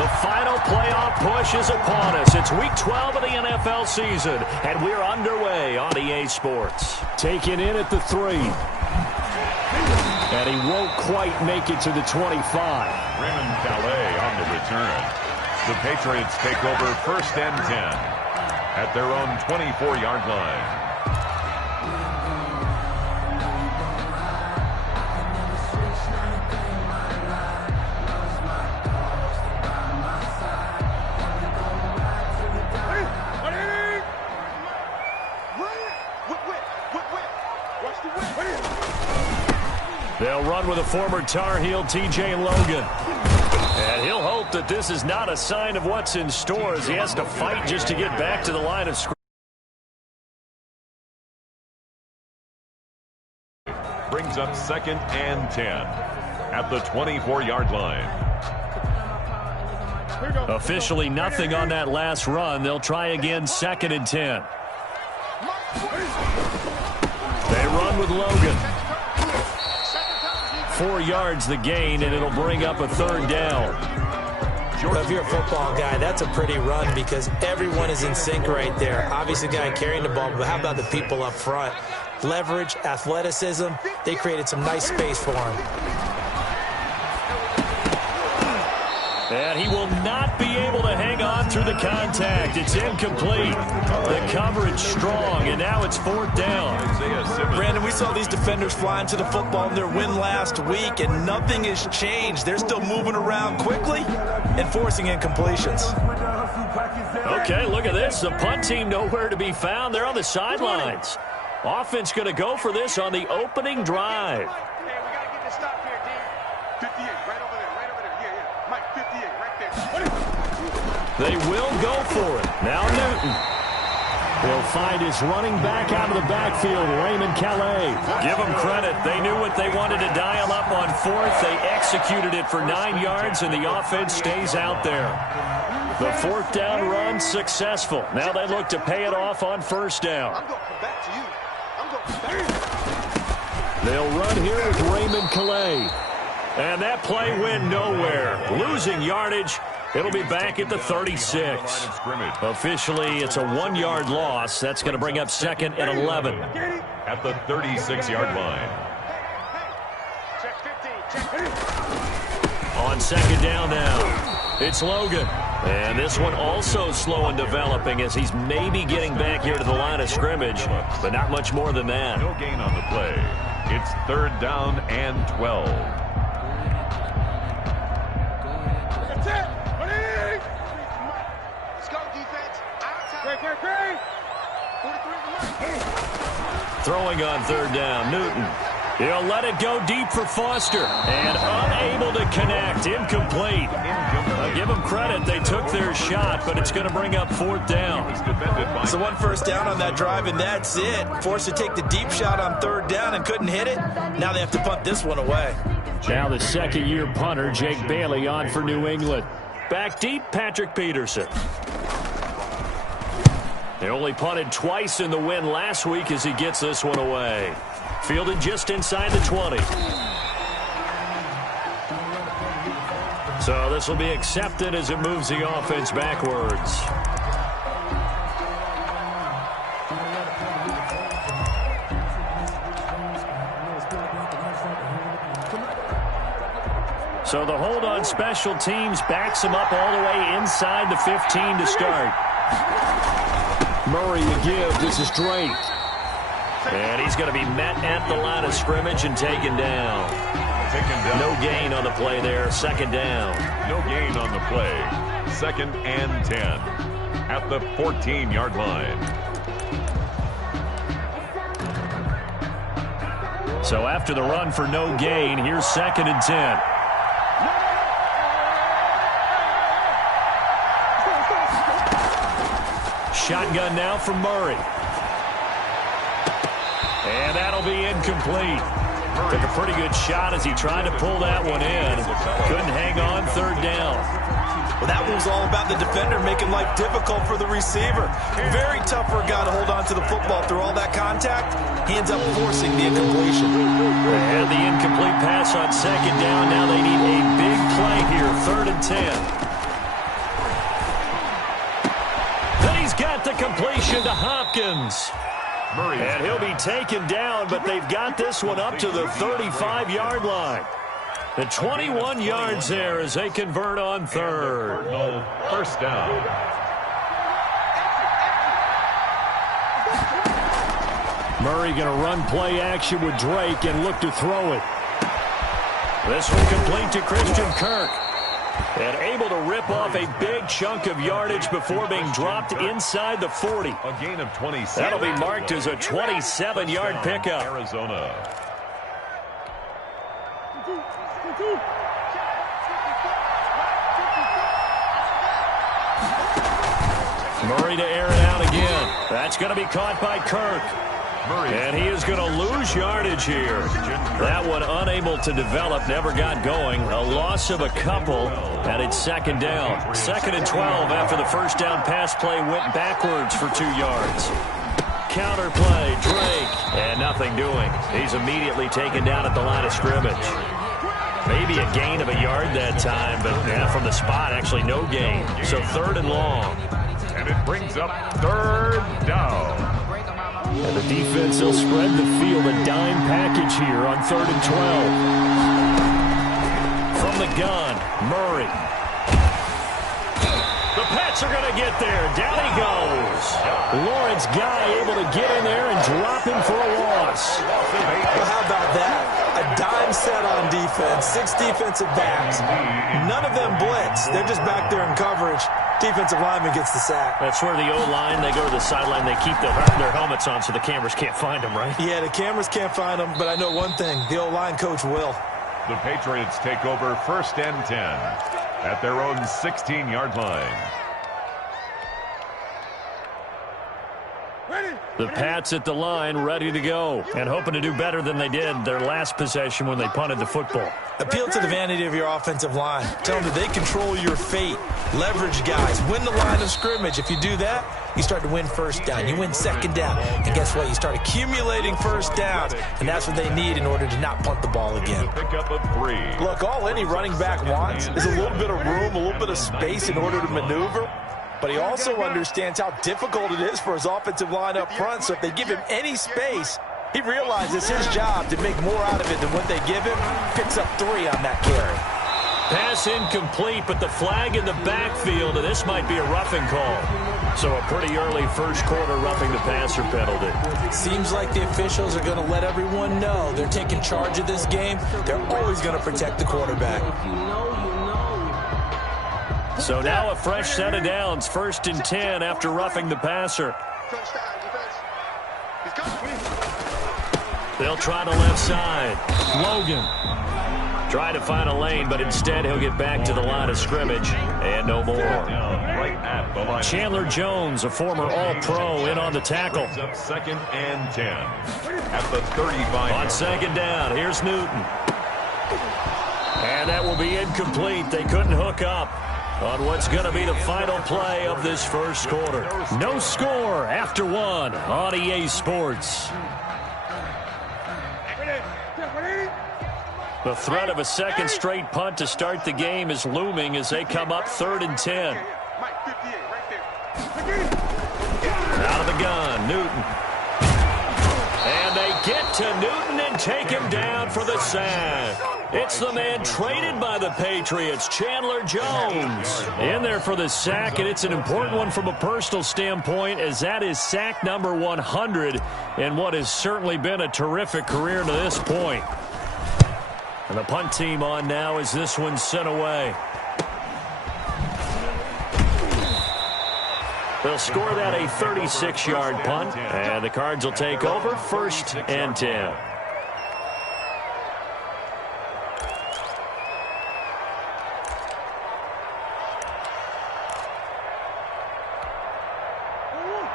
The final playoff push is upon us. It's Week 12 of the NFL season, and we're underway on EA Sports. Taken in at the 3. And he won't quite make it to the 25. Raymond Calais on the return. The Patriots take over 1st and 10 at their own 24-yard line. They'll run with a former Tar Heel, T.J. Logan. And he'll hope that this is not a sign of what's in store as he has to fight just to get back to the line of scrimmage. Brings up 2nd and 10 at the 24-yard line. Officially nothing on that last run. They'll try again 2nd and 10. They run with Logan. 4 yards the gain, and it'll bring up a 3rd down. If you're a football guy, that's a pretty run because everyone is in sync right there. Obviously, the guy carrying the ball, but how about the people up front? Leverage, athleticism, they created some nice space for him. And he will not be able to hang on through the contact. It's incomplete. The coverage strong, and now it's 4th down. Brandon, we saw these defenders fly into the football in their win last week, and nothing has changed. They're still moving around quickly and forcing incompletions. Okay, look at this. The punt team nowhere to be found. They're on the sidelines. Offense going to go for this on the opening drive. Hey, we got to get this stop here, D. 58, right over there, right over there. Yeah. Mike, 58, right there. They will go for it. Now Newton. He'll find his running back out of the backfield, Raymond Calais. Give them credit. They knew what they wanted to dial up on 4th. They executed it for 9 yards, and the offense stays out there. The 4th down run successful. Now they look to pay it off on 1st down. I'm going to come back to you. I'm going to come back to you. They'll run here with Raymond Calais. And that play went nowhere. Losing yardage. It'll be back at the 36. Officially, it's a 1-yard loss. That's going to bring up 2nd and 11. At the 36-yard line. Check 15. On 2nd down now, it's Logan. And this one also slow in developing as he's maybe getting back here to the line of scrimmage, but not much more than that. No gain on the play. It's 3rd down and 12. That's it. Let's go, defense. Throwing on 3rd down, Newton. He'll let it go deep for Foster. And unable to connect. Incomplete. I'll give them credit. They took their shot, but it's going to bring up 4th down. So 1 first down on that drive, and that's it. Forced to take the deep shot on 3rd down and couldn't hit it. Now they have to punt this one away. Now the 2nd-year punter, Jake Bailey, on for New England. Back deep, Patrick Peterson. They only punted twice in the win last week as he gets this one away. Fielded just inside the 20. So this will be accepted as it moves the offense backwards. So the hold on special teams backs him up all the way inside the 15 to start. Murray to give. This is Drake. And he's going to be met at the line of scrimmage and taken down. No gain on the play there. 2nd down. No gain on the play. 2nd and 10 at the 14-yard line. So after the run for no gain, here's 2nd and 10. Shotgun now from Murray. And that'll be incomplete. Took a pretty good shot as he tried to pull that one in. Couldn't hang on 3rd down. Well, that one was all about the defender making life difficult for the receiver. Very tough for a guy to hold on to the football through all that contact. He ends up forcing the incompletion. They had the incomplete pass on 2nd down. Now they need a big play here. 3rd and 10. completion to Hopkins. And he'll be taken down, but they've got this one up to the 35-yard line. The 21 yards there as they convert on third. First down. Murray going to run play action with Drake and look to throw it. This one complete to Christian Kirk. And able to rip off a big chunk of yardage before being dropped inside the 40. A gain of 27. That'll be marked as a 27-yard pickup. Arizona. Murray to air it out again. That's going to be caught by Kirk. And he is going to lose yardage here. That one unable to develop, never got going. A loss of a couple, and it's second down. 2nd and 12 after the first down pass play went backwards for 2 yards. Counter play, Drake, and nothing doing. He's immediately taken down at the line of scrimmage. Maybe a gain of a yard that time, but from the spot, actually no gain. So 3rd and long. And it brings up 3rd down. And the defense, they'll spread the field, a dime package here on 3rd and 12. From the gun, Murray. The Pats are going to get there. Down he goes. Lawrence Guy able to get in there and drop him for a loss. Well, how about that? A dime set on defense, 6 defensive backs. None of them blitz. They're just back there in coverage. Defensive lineman gets the sack. That's where the O-line, they go to the sideline, they keep their helmets on so the cameras can't find them, right? Yeah, the cameras can't find them, but I know one thing, the O-line coach will. The Patriots take over 1st and 10 at their own 16-yard line. The Pats at the line, ready to go, and hoping to do better than they did their last possession when they punted the football. Appeal to the vanity of your offensive line. Tell them that they control your fate. Leverage guys. Win the line of scrimmage. If you do that, you start to win first down. You win second down. And guess what? You start accumulating first downs. And that's what they need in order to not punt the ball again. Pickup of 3. Look, all any running back wants is a little bit of room, a little bit of space in order to maneuver. But he also understands how difficult it is for his offensive line up front. So if they give him any space, he realizes his job to make more out of it than what they give him. Picks up 3 on that carry. Pass incomplete, but the flag in the backfield, and this might be a roughing call. So a pretty early first quarter roughing the passer penalty. Seems like the officials are going to let everyone know they're taking charge of this game. They're always going to protect the quarterback. So now a fresh set of downs, 1st and 10 after roughing the passer. They'll try the left side. Logan try to find a lane, but instead he'll get back to the line of scrimmage and no more. Chandler Jones, a former All-Pro, in on the tackle. 2nd and 10 at the 35. On 2nd down, here's Newton. And that will be incomplete. They couldn't hook up on what's going to be the final play of this first quarter. No score after 1 on EA Sports. The threat of a second straight punt to start the game is looming as they come up 3rd and 10. Out of the gun, Newton. And they get to Newton and take him down for the sack. It's the man traded by the Patriots, Chandler Jones, in there for the sack, and it's an important one from a personal standpoint as that is sack number 100 in what has certainly been a terrific career to this point. And the punt team on now as this one's sent away. They'll score that a 36-yard punt, and the Cards will take over 1st and 10.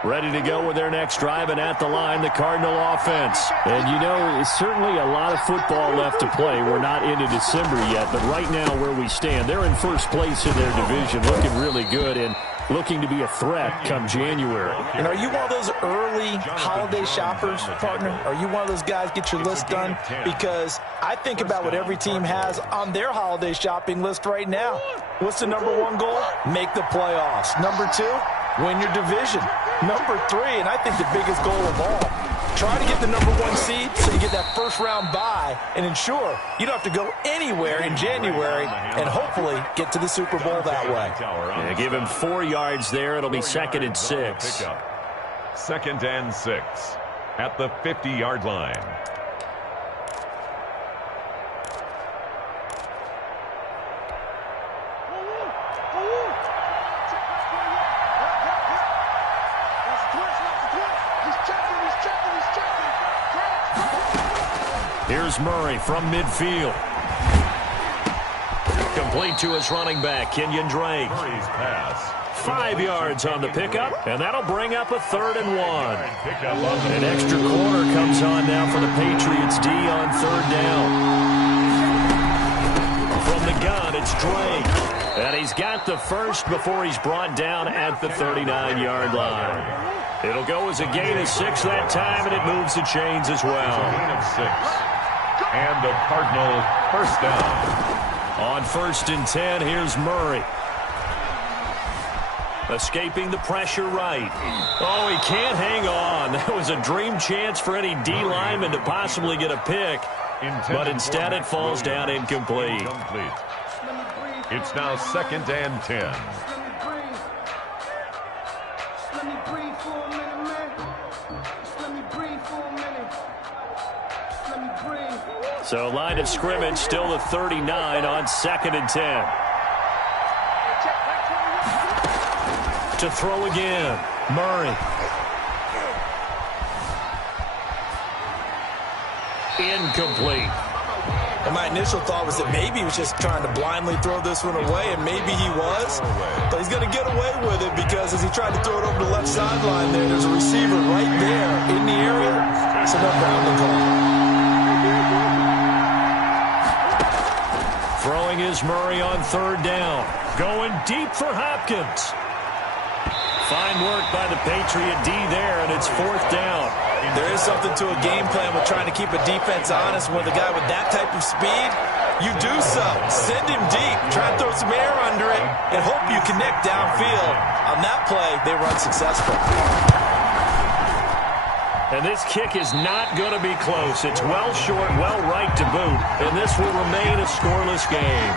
Ready to go with their next drive, and at the line, the Cardinal offense. And, you know, it's certainly a lot of football left to play. We're not into December yet, but right now where we stand, they're in first place in their division, looking really good and looking to be a threat come January. And are you one of those early holiday shoppers, partner? Are you one of those guys get your list done? Because I think about what every team has on their holiday shopping list right now. What's the number 1 goal? Make the playoffs. Number 2, win your division. Number 3, and I think the biggest goal of all. Try to get the number 1 seed so you get that first-round bye and ensure you don't have to go anywhere in January and hopefully get to the Super Bowl that way. Yeah, give him 4 yards there. It'll be 2nd and 6. 2nd and 6 at the 50-yard line. Here's Murray from midfield. Complete to his running back, Kenyon Drake. Murray's pass. 5 yards on the pickup, and that'll bring up a 3rd and 1. An extra quarter comes on now for the Patriots D on 3rd down. From the gun, it's Drake. And he's got the first before he's brought down at the 39-yard line. It'll go as a gain of 6 that time, and it moves the chains as well. Gain of 6. And the Cardinal first down. On 1st and 10, here's Murray. Escaping the pressure right. Oh, he can't hang on. That was a dream chance for any D lineman to possibly get a pick. But instead it falls down incomplete. It's now 2nd and 10. So line of scrimmage still the 39 on 2nd and 10. To throw again, Murray. Incomplete. And my initial thought was that maybe he was just trying to blindly throw this one away, and maybe he was. But he's going to get away with it because as he tried to throw it over the left sideline there's a receiver right there in the area. So no grounding call. Throwing is Murray on 3rd down. Going deep for Hopkins. Fine work by the Patriot D there, and it's 4th down. There is something to a game plan with trying to keep a defense honest. With a guy with that type of speed, you do so. Send him deep. Try and throw some air under it and hope you connect downfield. On that play, they were unsuccessful. And this kick is not going to be close. It's well short, well right to boot, and this will remain a scoreless game.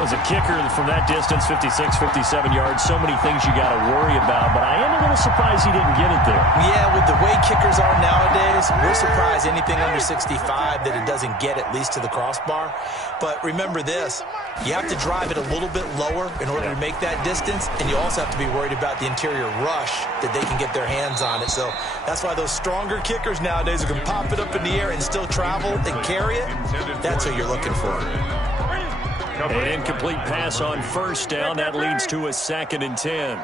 As a kicker from that distance, 56, 57 yards, so many things you got to worry about, but I am a little surprised he didn't get it there. Yeah, with the way kickers are nowadays, we're surprised anything under 65 that it doesn't get at least to the crossbar. But remember this, you have to drive it a little bit lower in order to make that distance, and you also have to be worried about the interior rush that they can get their hands on it. So that's why those stronger kickers nowadays who can pop it up in the air and still travel and carry it, that's what you're looking for. An incomplete pass on 1st down. That leads to a 2nd and 10.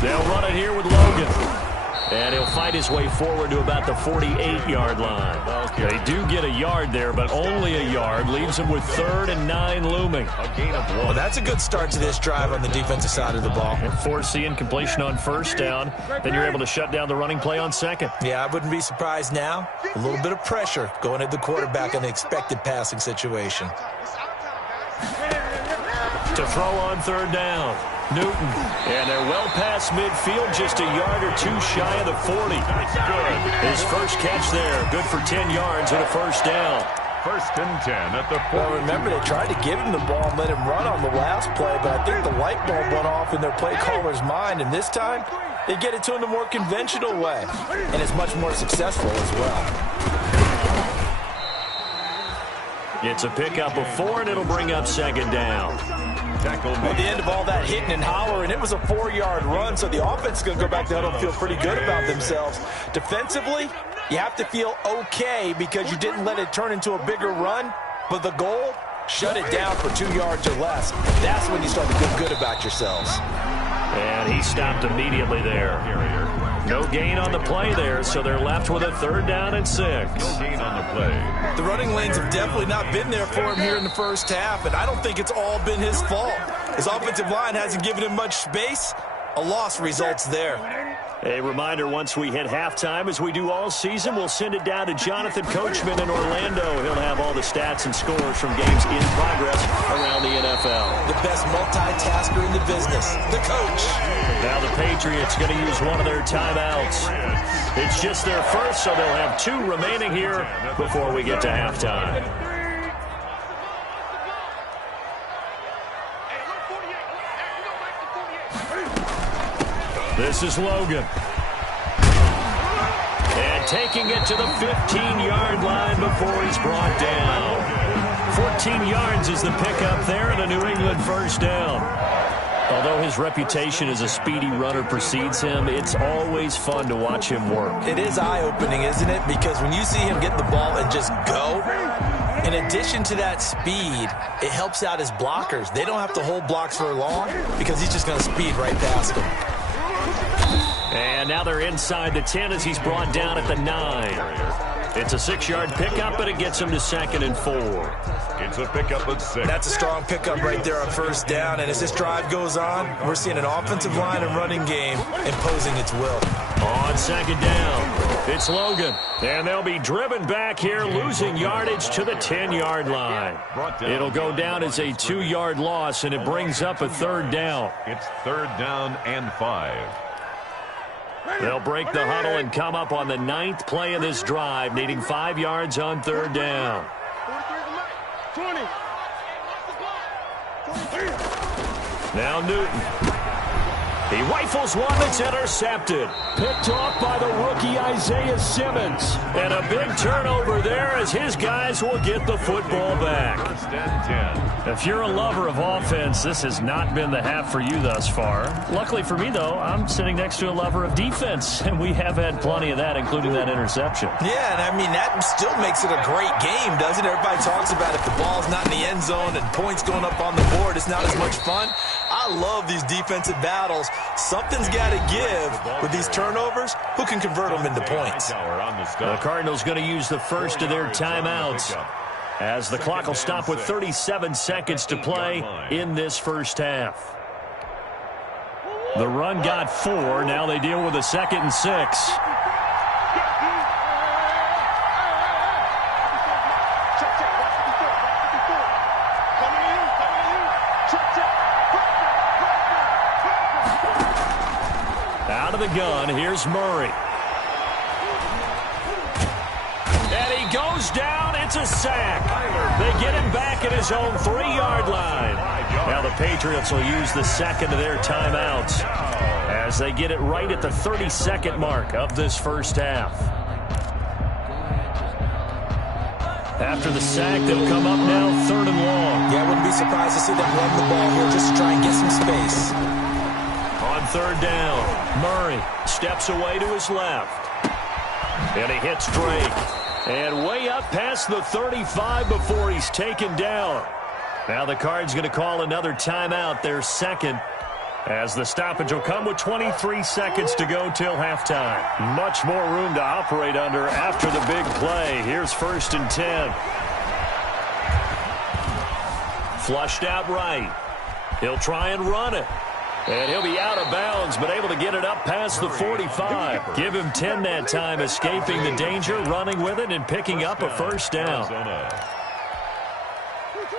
They'll run it here with Logan. And he'll fight his way forward to about the 48-yard line. They do get a yard there, but only a yard. Leaves them with 3rd and 9 looming. A gain of 1. Well, that's a good start to this drive on the defensive side of the ball. And force the incompletion on 1st down. Then you're able to shut down the running play on 2nd. Yeah, I wouldn't be surprised now. A little bit of pressure going at the quarterback in the expected passing situation. To throw on 3rd down. Newton, and they're well past midfield, just a yard or 2 shy of the 40. That's good. His first catch there, good for 10 yards and a 1st down. 1st and 10 at the 40. Well, remember, they tried to give him the ball and let him run on the last play, but I think the light bulb went off in their play caller's mind, and this time they get it to him the more conventional way, and it's much more successful as well. It's a pickup of 4, and it'll bring up 2nd down. At the end of all that hitting and hollering, it was a 4-yard run, so the offense is going to go back to huddle and feel pretty good about themselves. Defensively, you have to feel okay because you didn't let it turn into a bigger run, but the goal, shut it down for 2 yards or less. That's when you start to feel good about yourselves. And he stopped immediately there. No gain on the play there, so they're left with a 3rd down and 6. No gain on the play. The running lanes have definitely not been there for him here in the first half, and I don't think it's all been his fault. His offensive line hasn't given him much space. A loss results there. A reminder, once we hit halftime, as we do all season, we'll send it down to Jonathan Coachman in Orlando. He'll have all the stats and scores from games in progress around the NFL. The best multitasker in the business, the coach. Now the Patriots going to use one of their timeouts. It's just their first, so they'll have 2 remaining here before we get to halftime. This is Logan. And taking it to the 15-yard line before he's brought down. 14 yards is the pickup there and a New England first down. Although his reputation as a speedy runner precedes him, it's always fun to watch him work. It is eye-opening, isn't it? Because when you see him get the ball and just go, in addition to that speed, it helps out his blockers. They don't have to hold blocks for long because he's just going to speed right past them. And now they're inside the 10 as he's brought down at the 9. It's a 6-yard pickup, but it gets him to 2nd and 4. It's a pickup of 6. That's a strong pickup right there on first down. And as this drive goes on, we're seeing an offensive line and running game imposing its will. On 2nd down, it's Logan. And they'll be driven back here, losing yardage to the 10-yard line. It'll go down as a 2-yard loss, and it brings up a 3rd down. It's 3rd down and 5. They'll break the huddle and come up on the 9th play of this drive, needing 5 yards on 3rd down. 20. Now Newton. He rifles one that's intercepted. Picked off by the rookie Isaiah Simmons. And a big turnover there as his guys will get the football back. 1st and 10. If you're a lover of offense, this has not been the half for you thus far. Luckily for me, though, I'm sitting next to a lover of defense, and we have had plenty of that, including that interception. Yeah, and I mean, that still makes it a great game, doesn't it? Everybody talks about if the ball's not in the end zone and points going up on the board, it's not as much fun. I love these defensive battles. Something's got to give with these turnovers. Who can convert them into points? The Cardinals going to use the first of their timeouts as the clock will stop with 37 seconds to play in this first half. The run got 4. Now they deal with a 2nd and 6. Out of the gun, here's Murray. And he goes down. It's a sack. They get him back at his own 3-yard line. Now the Patriots will use the 2nd of their timeouts as they get it right at the 32nd mark of this first half. After the sack, they'll come up now 3rd and long. Yeah, I wouldn't be surprised to see them run the ball here just to try and get some space. On 3rd down, Murray steps away to his left. And he hits Drake. And way up past the 35 before he's taken down. Now the Cards going to call another timeout, their 2nd, as the stoppage will come with 23 seconds to go till halftime. Much more room to operate under after the big play. Here's 1st and 10. Flushed out right. He'll try and run it. And he'll be out of bounds, but able to get it up past the 45. Give him 10 that time, escaping the danger, running with it, and picking up a 1st down.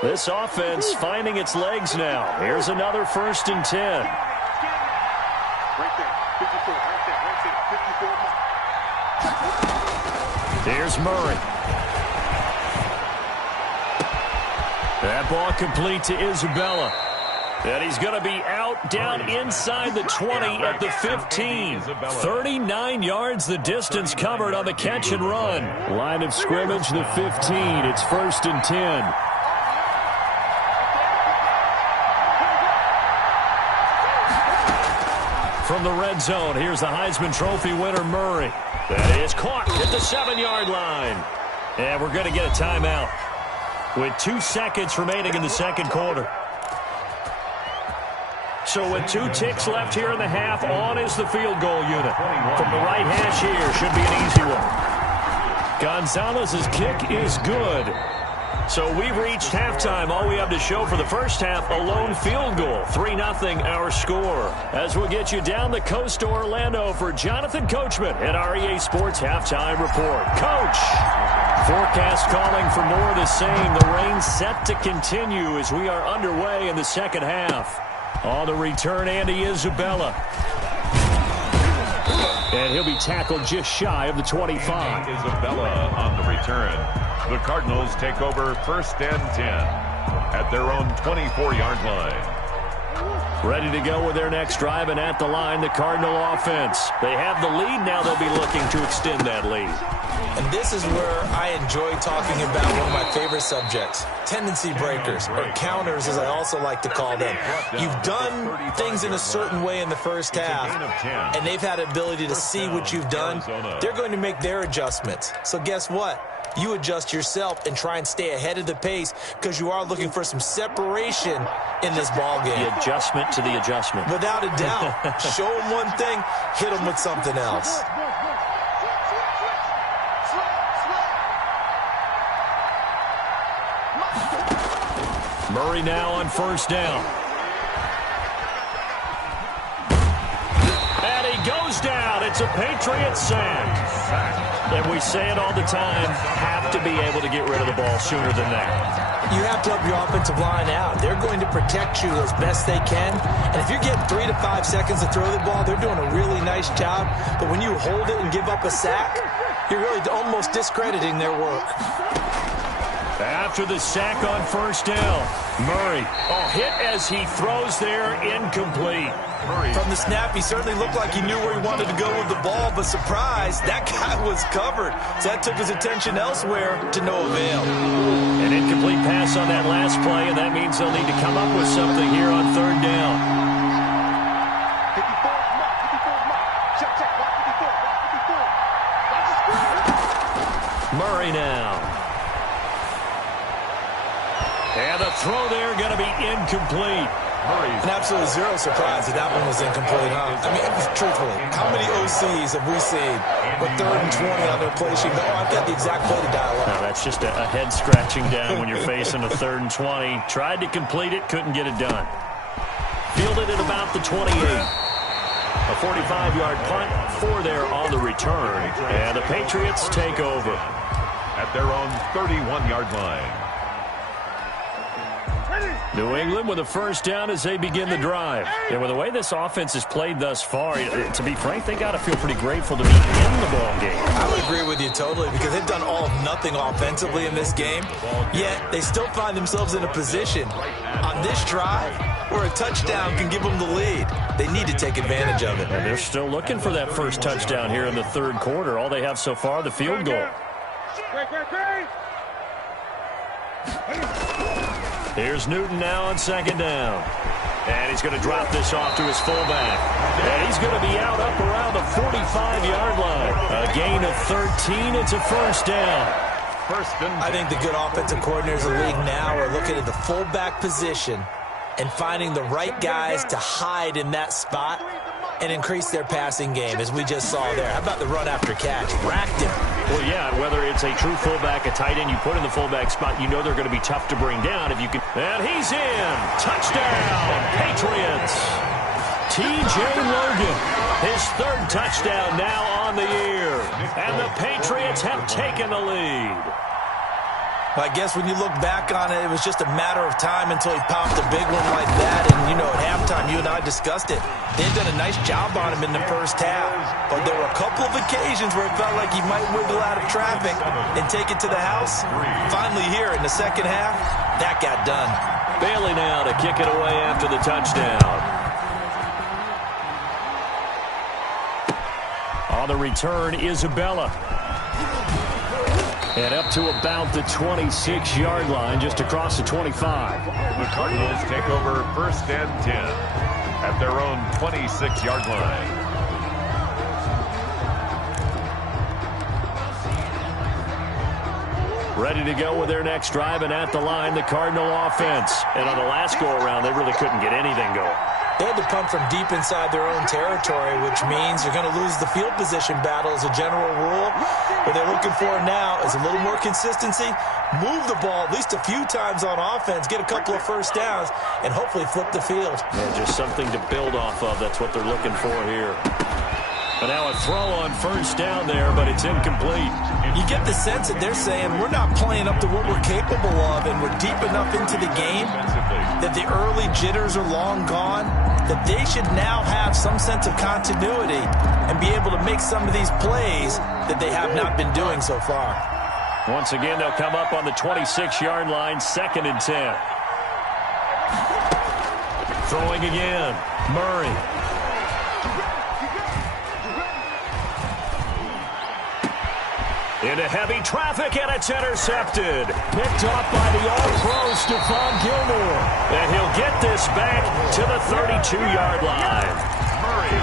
This offense finding its legs now. Here's another 1st and 10. Right there. 54. Right there. 54 mark. Here's Murray. That ball complete to Isabella. And he's going to be out down inside the 20 at the 15. 39 yards the distance covered on the catch and run. Line of scrimmage, the 15. It's 1st and 10. From the red zone, here's the Heisman Trophy winner, Murray. That is caught at the 7-yard line. And we're going to get a timeout with 2 seconds remaining in the second quarter. So with 2 ticks left here in the half, on is the field goal unit. From the right hash here, should be an easy one. Gonzalez's kick is good. So we've reached halftime. All we have to show for the first half, a lone field goal. 3-0 our score. As we'll get you down the coast to Orlando for Jonathan Coachman at our EA Sports Halftime Report. Coach! Forecast calling for more of the same. The rain set to continue as we are underway in the second half. On the return, Andy Isabella. And he'll be tackled just shy of the 25. Isabella on the return. The Cardinals take over 1st and 10 at their own 24-yard line. Ready to go with their next drive, and at the line, the Cardinal offense. They have the lead. Now they'll be looking to extend that lead. And this is where I enjoy talking about one of my favorite subjects, tendency breakers, or counters as I also like to call them. You've done things in a certain way in the first half, and they've had the ability to see what you've done. They're going to make their adjustments. So guess what? You adjust yourself and try and stay ahead of the pace because you are looking for some separation in this ball game. The adjustment to the adjustment. Without a doubt. Show them one thing, hit them with something else. Murray now on 1st down. And he goes down. It's a Patriot sack. And we say it all the time, have to be able to get rid of the ball sooner than that. You have to help your offensive line out. They're going to protect you as best they can. And if you're getting 3 to 5 seconds to throw the ball, they're doing a really nice job. But when you hold it and give up a sack, you're really almost discrediting their work. After the sack on 1st down, Murray, hit as he throws there, incomplete. From the snap, he certainly looked like he knew where he wanted to go with the ball, but surprise, that guy was covered. So that took his attention elsewhere to no avail. An incomplete pass on that last play, and that means they'll need to come up with something here on 3rd down. 54, mark, 54, mark. Check, check, block 54, block 54. Watch the screen. Murray now. And the throw there going to be incomplete. And absolutely zero surprise that that one was incomplete, huh? I mean, truthfully, how many OCs have we seen with 3rd and 20 on their play sheet? Oh, I've got the exact play to dial up. No, that's just a head scratching down when you're facing a 3rd and 20. Tried to complete it, couldn't get it done. Fielded at about the 28. A 45-yard punt, 4 there on the return. And the Patriots take over at their own 31-yard line. New England with a 1st down as they begin the drive. And with the way this offense has played thus far, to be frank, they got to feel pretty grateful to be in the ball game. I would agree with you totally because they've done all of nothing offensively in this game, yet they still find themselves in a position on this drive where a touchdown can give them the lead. They need to take advantage of it. And they're still looking for that first touchdown here in the 3rd quarter. All they have so far, the field goal. Here's Newton now on 2nd down. And he's going to drop this off to his fullback. And he's going to be out up around the 45-yard line. A gain of 13. It's a 1st down. I think the good offensive coordinators in the league now are looking at the fullback position and finding the right guys to hide in that spot and increase their passing game, as we just saw there. How about the run after catch? Racked him. Well, yeah, whether it's a true fullback, a tight end you put in the fullback spot, you know they're going to be tough to bring down if you can. And he's in. Touchdown, Patriots. T.J. Logan, his 3rd touchdown now on the year. And the Patriots have taken the lead. Well, I guess when you look back on it, it was just a matter of time until he popped a big one like that. And, you know, at halftime, you and I discussed it. They've done a nice job on him in the first half. But there were a couple of occasions where it felt like he might wiggle out of traffic and take it to the house. Finally here in the second half, that got done. Bailey now to kick it away after the touchdown. On the return, Isabella. And up to about the 26-yard line, just across the 25. The Cardinals take over 1st and 10 at their own 26-yard line. Ready to go with their next drive, and at the line, the Cardinal offense. And on the last go-around, they really couldn't get anything going. They had to punt from deep inside their own territory, which means you're going to lose the field position battle as a general rule. What they're looking for now is a little more consistency, move the ball at least a few times on offense, get a couple of first downs, and hopefully flip the field. Yeah, just something to build off of. That's what they're looking for here. But now a throw on first down there, but it's incomplete. You get the sense that they're saying we're not playing up to what we're capable of, and we're deep enough into the game that the early jitters are long gone, that they should now have some sense of continuity and be able to make some of these plays that they have not been doing so far. Once again, they'll come up on the 26-yard line, 2nd and 10. Throwing again, Murray. Into heavy traffic, and it's intercepted. Picked off by the all-pro Stephon Gilmore. And he'll get this back to the 32-yard line.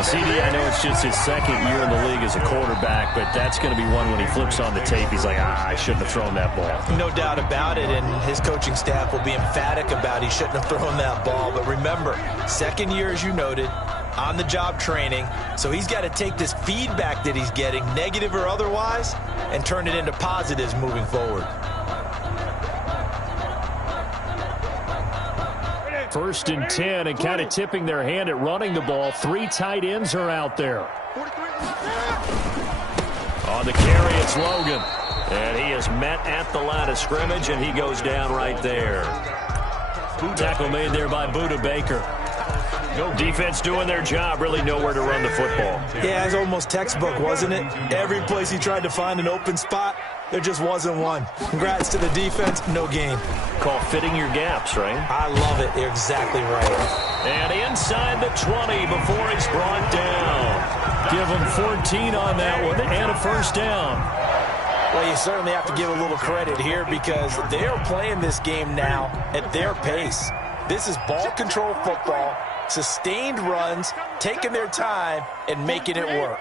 CD, I know it's just his 2nd year in the league as a quarterback, but that's going to be one when he flips on the tape. He's like, I shouldn't have thrown that ball. No doubt about it, and his coaching staff will be emphatic about he shouldn't have thrown that ball. But remember, 2nd year, as you noted, on-the-job training, so he's got to take this feedback that he's getting, negative or otherwise, and turn it into positives moving forward. 1st and 10, and kind of tipping their hand at running the ball. 3 tight ends are out there. On the carry, it's Logan. And he is met at the line of scrimmage, and he goes down right there. Tackle made there by Budda Baker. Defense doing their job, really nowhere to run the football. Yeah, it's almost textbook, wasn't it? Every place he tried to find an open spot, there just wasn't one. Congrats to the defense, no gain. Call fitting your gaps, right? I love it. You're exactly right. And inside the 20 before he's brought down. Give him 14 on that one and a first down. Well, you certainly have to give a little credit here because they are playing this game now at their pace. This is ball control football, sustained runs, taking their time, and making it work.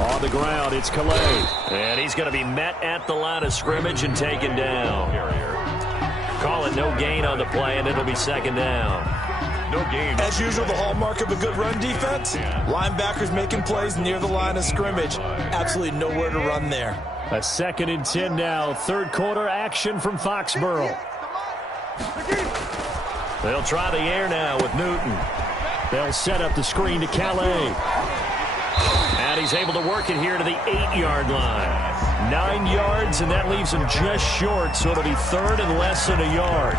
On the ground, it's Calais. And he's going to be met at the line of scrimmage and taken down. Call it no gain on the play, and it'll be 2nd down. No gain. As usual, the hallmark of a good run defense, linebackers making plays near the line of scrimmage. Absolutely nowhere to run there. A 2nd and 10 now. 3rd quarter action from Foxborough. They'll try the air now with Newton. They'll set up the screen to Calais. And he's able to work it here to the 8-yard line. 9 yards, and that leaves him just short, so it'll be 3rd and less than a yard.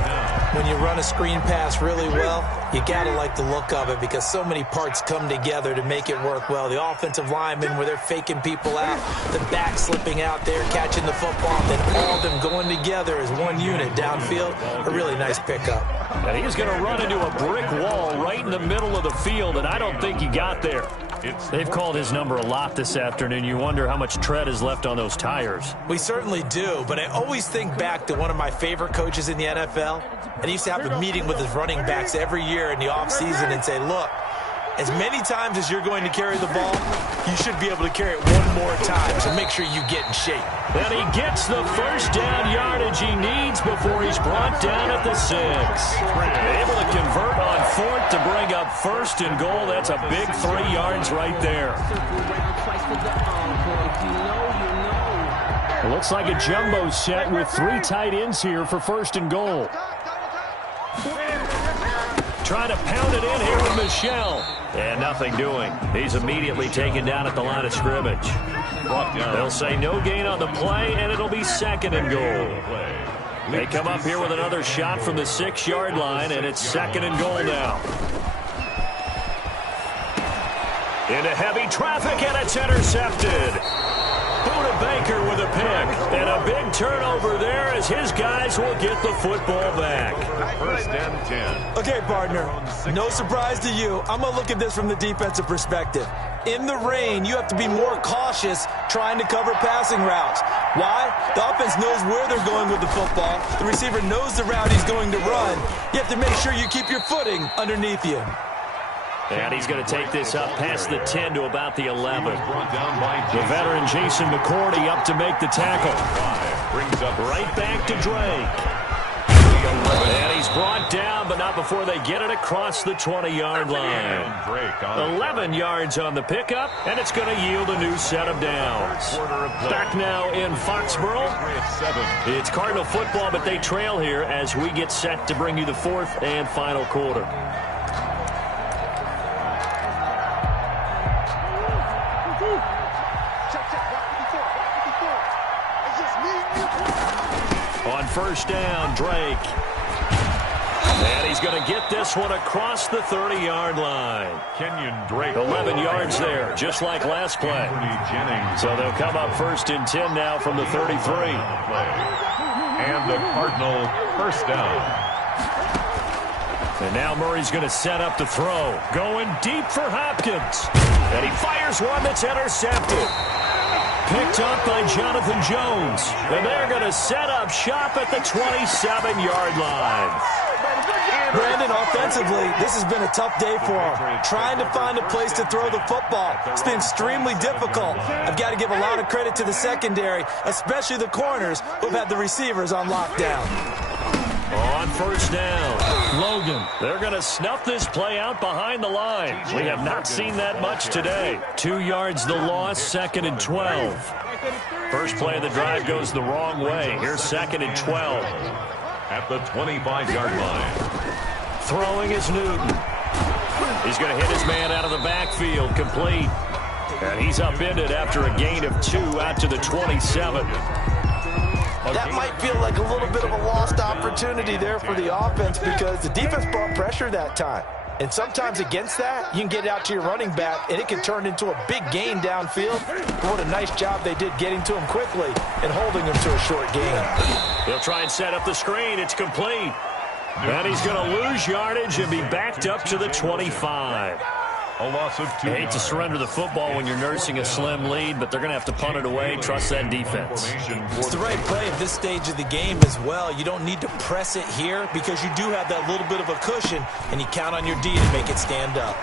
When you run a screen pass really well, you got to like the look of it because so many parts come together to make it work well. The offensive linemen, where they're faking people out, the back slipping out there, catching the football, then all of them going together as one unit downfield. A really nice pickup. And he's going to run into a brick wall right in the middle of the field, and I don't think he got there. They've called his number a lot this afternoon. You wonder how much tread is left on those tires. We certainly do, but I always think back to one of my favorite coaches in the NFL, and he used to have a meeting with his running backs every year in the offseason and say, look, as many times as you're going to carry the ball, you should be able to carry it one more time, so make sure you get in shape. And he gets the first down yardage he needs before he's brought down at the 6. Able to convert on 4th to bring up 1st and goal. That's a big 3 yards right there. It looks like a jumbo set with 3 tight ends here for 1st and goal. Trying to pound it in here with Michel. And nothing doing. He's immediately taken down at the line of scrimmage. They'll say no gain on the play, and it'll be 2nd and goal. They come up here with another shot from the 6-yard line, and it's 2nd and goal now. Into heavy traffic, and it's intercepted. Budda Baker with a pick, and a big turnover there as his guys will get the football back. 1st and 10. Okay, partner, no surprise to you. I'm going to look at this from the defensive perspective. In the rain, you have to be more cautious trying to cover passing routes. Why? The offense knows where they're going with the football. The receiver knows the route he's going to run. You have to make sure you keep your footing underneath you. And he's going to take this up past the 10 to about the 11. The veteran Jason McCourty up to make the tackle. Brings up right back to Drake. And he's brought down, but not before they get it across the 20-yard line. 11 yards on the pickup, and it's going to yield a new set of downs. Back now in Foxborough. It's Cardinal football, but they trail here as we get set to bring you the fourth and final quarter. On first down, Drake. And he's going to get this one across the 30-yard line. Kenyon Drake. 11 yards there, just like last play. So they'll come up first and 10 now from the 33. And the Cardinal first down. And now Murray's going to set up the throw. Going deep for Hopkins. And he fires one that's intercepted. Picked up by Jonathan Jones. And they're going to set up shop at the 27-yard line. Brandon, offensively, this has been a tough day for him. Trying to find a place to throw the football. It's been extremely difficult. I've got to give a lot of credit to the secondary, especially the corners who've had the receivers on lockdown. On first down, Logan. They're going to snuff this play out behind the line. We have not seen that much today. 2 yards the loss, 2nd and 12. First play of the drive goes the wrong way. Here's 2nd and 12. At the 25-yard line. Throwing is Newton. He's going to hit his man out of the backfield, complete. And he's upended after a gain of 2 out to the 27. That might feel like a little bit of a lost opportunity there for the offense because the defense brought pressure that time. And sometimes against that, you can get out to your running back, and it can turn into a big gain downfield. But what a nice job they did getting to him quickly and holding him to a short gain. They'll try and set up the screen. It's complete. And he's going to lose yardage and be backed up to the 25. A loss of 2 I hate to surrender the football when you're nursing a slim lead, but they're going to have to punt it away. Trust that defense. It's the right play at this stage of the game as well. You don't need to press it here because you do have that little bit of a cushion, and you count on your D to make it stand up.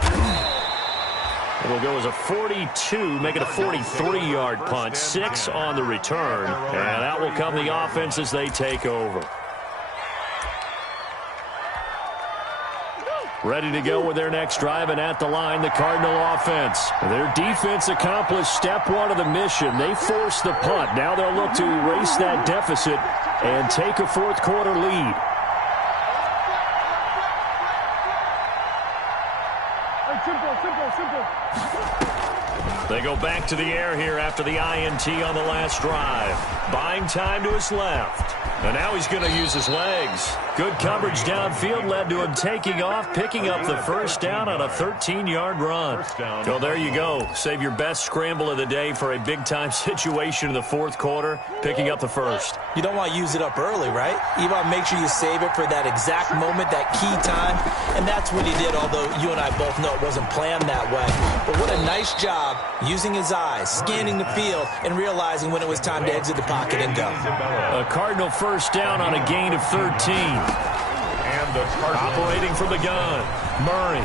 It'll go as a 42, make it a 43-yard punt, 6 on the return. And out will come the offense as they take over. Ready to go with their next drive, and at the line, the Cardinal offense. Their defense accomplished step 1 of the mission. They forced the punt. Now they'll look to erase that deficit and take a fourth quarter lead. They go back to the air here after the INT on the last drive. Buying time to his left. And now he's going to use his legs. Good coverage downfield led to him taking off, picking up the first down on a 13-yard run. So there you go. Save your best scramble of the day for a big-time situation in the fourth quarter, picking up the first. You don't want to use it up early, right? You want to make sure you save it for that exact moment, that key time. And that's what he did, although you and I both know it wasn't planned that way. But what a nice job using his eyes, scanning the field, and realizing when it was time to exit the pocket and go. A Cardinal first down on a gain of 13. And the operating from the gun, Murray.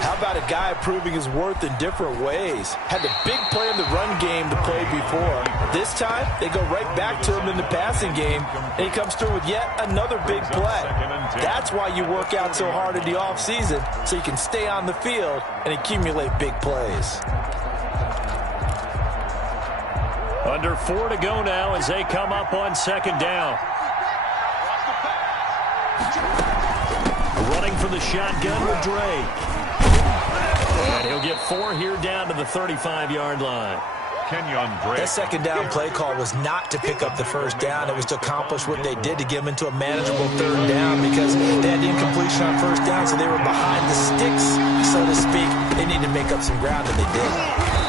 How about a guy proving his worth in different ways? Had the big play in the run game to play before. This time, they go right back to him in the passing game, and he comes through with yet another big play. That's why you work out so hard in the offseason, so you can stay on the field and accumulate big plays. Under 4 to go now as they come up on second down. Running from the shotgun with Drake. And he'll get 4 here down to the 35-yard line. Kenyon Drake. That second down play call was not to pick up the first down. It was to accomplish what they did to get them into a manageable third down because they had the incompletion on first down, so they were behind the sticks, so to speak. They needed to make up some ground, and they did.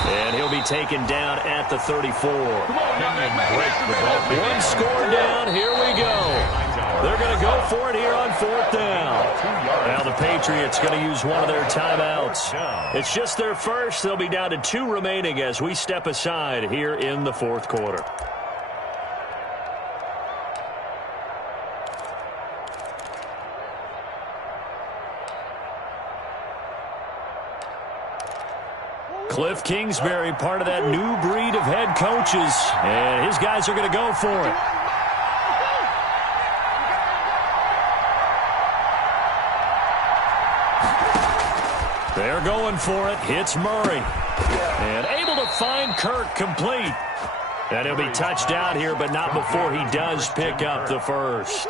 And he'll be taken down at the 34. Kenyon Drake, the ball. One score down. Here we go. They're going to go for it here on fourth down. Now the Patriots going to use one of their timeouts. It's just their first. They'll be down to 2 remaining as we step aside here in the fourth quarter. Cliff Kingsbury, part of that new breed of head coaches. And his guys are going to go for it. They're going for it. Hits Murray. And able to find Kirk complete. And he'll be touched out here, but not before he does pick up the first.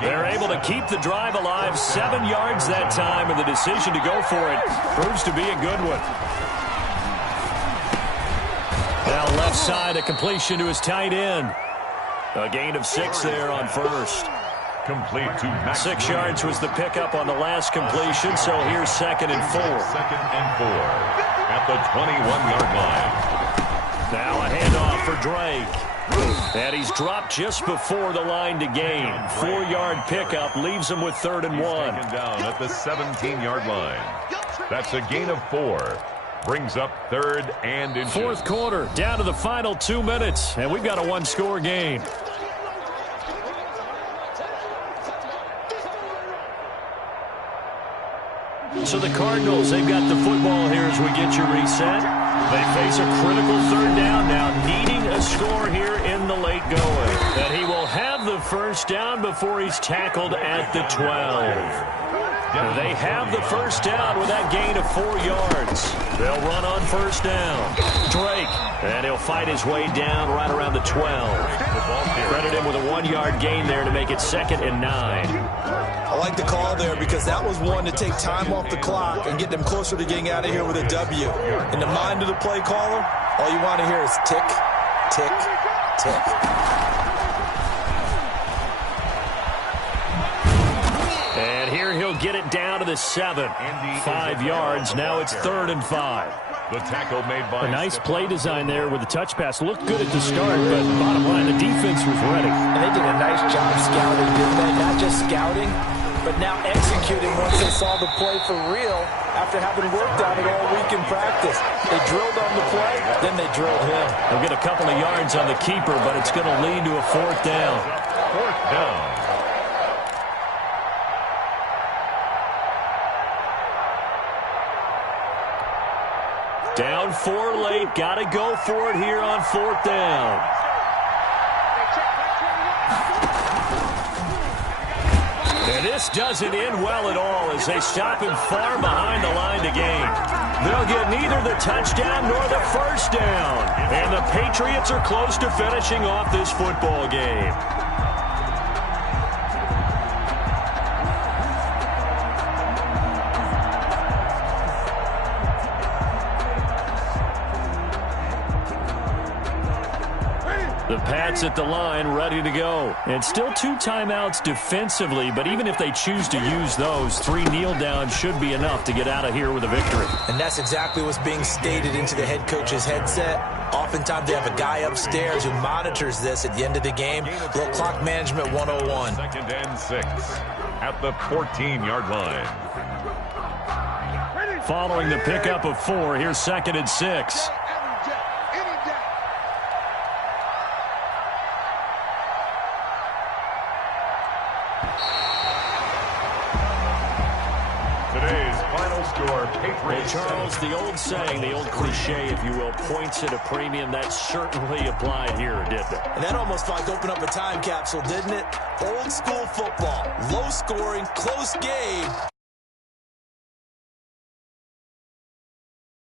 They're able to keep the drive alive. 7 yards that time, and the decision to go for it proves to be a good one. Now left side, a completion to his tight end. A gain of 6 there on first. Complete to Max 6 yards was the pickup on the last completion, so here's 2nd and 4. 2nd and 4 at the 21-yard line. Now a handoff for Drake. And he's dropped just before the line to gain. 4-yard pickup leaves him with 3rd and 1. Taken down at the 17-yard line. That's a gain of 4. Brings up 3rd and inches. 4th quarter, down to the final 2 minutes, and we've got a 1-score game. So the Cardinals, they've got the football here as we get you reset. They face a critical 3rd down now, needing a score here in the late going. And he will have the first down before he's tackled at the 12. They have the first down with that gain of 4 yards. They'll run on first down. Drake, and he'll fight his way down right around the 12. Credit him with a 1-yard gain there to make it 2nd and 9. I like the call there because that was one to take time off the clock and get them closer to getting out of here with a W. In the mind of the play caller, all you want to hear is tick, tick, tick. And here he'll get it down to the 7. 5 yards. Now it's 3rd and 5. The tackle made by a nice play design there with the touch pass. Looked good at the start, but bottom line, the defense was ready. And they did a nice job scouting, didn't they? Not just scouting, but now executing once they saw the play for real after having worked on it all week in practice. They drilled on the play, then they drilled him. They'll get a couple of yards on the keeper, but it's going to lead to a 4th down. 4th down. Down 4 late. Got to go for it here on 4th down. And this doesn't end well at all as they stop him far behind the line to gain. They'll get neither the touchdown nor the first down. And the Patriots are close to finishing off this football game. The Pats at the line, ready to go. And still 2 timeouts defensively, but even if they choose to use those, 3 kneel downs should be enough to get out of here with a victory. And that's exactly what's being stated into the head coach's headset. Oftentimes they have a guy upstairs who monitors this at the end of the game. Little clock management 101. 2nd and 6 at the 14-yard line. Following the pickup of 4, here's 2nd and 6. Well, Charles, the old saying, the old cliche, if you will, points at a premium. That certainly applied here, didn't it? And that almost like opened up a time capsule, didn't it? Old school football, low scoring, close game,